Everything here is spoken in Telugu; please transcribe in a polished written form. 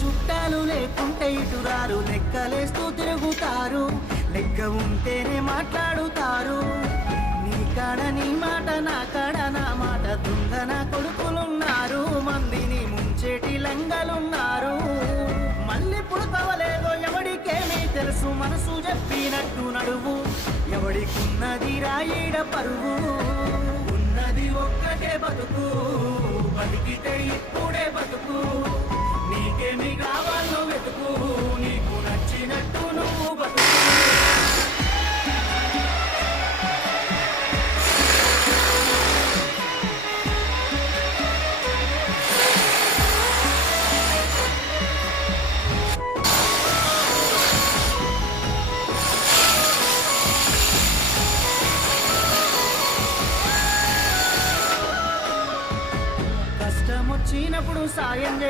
చుట్టాలు లేకుంటే ఇటురారు, లెక్కలేస్తూ తిరుగుతారు, లెక్క ఉంటేనే మాట్లాడుతారు. నీ కాడ నీ మాట, నా కాడ నా మాట, దొంగన కొడుకులున్నారు, మందిని ముంచేటి లంగలున్నారు. మళ్ళీ పుడతవలేదో ఎవడికేమీ తెలుసు, మనసు చెప్పినట్టు నడువు, ఎవడికున్నది రాయిడ పరువు. ఉన్నది ఒక్కటే బతుకు, బతికితే ఇప్పుడే బతుకు, నీకేమి కావాలో వెతుకు, నీకు నచ్చినట్టు నువ్వు బతుకు. కష్టమొచ్చినప్పుడు సాయం చేయి.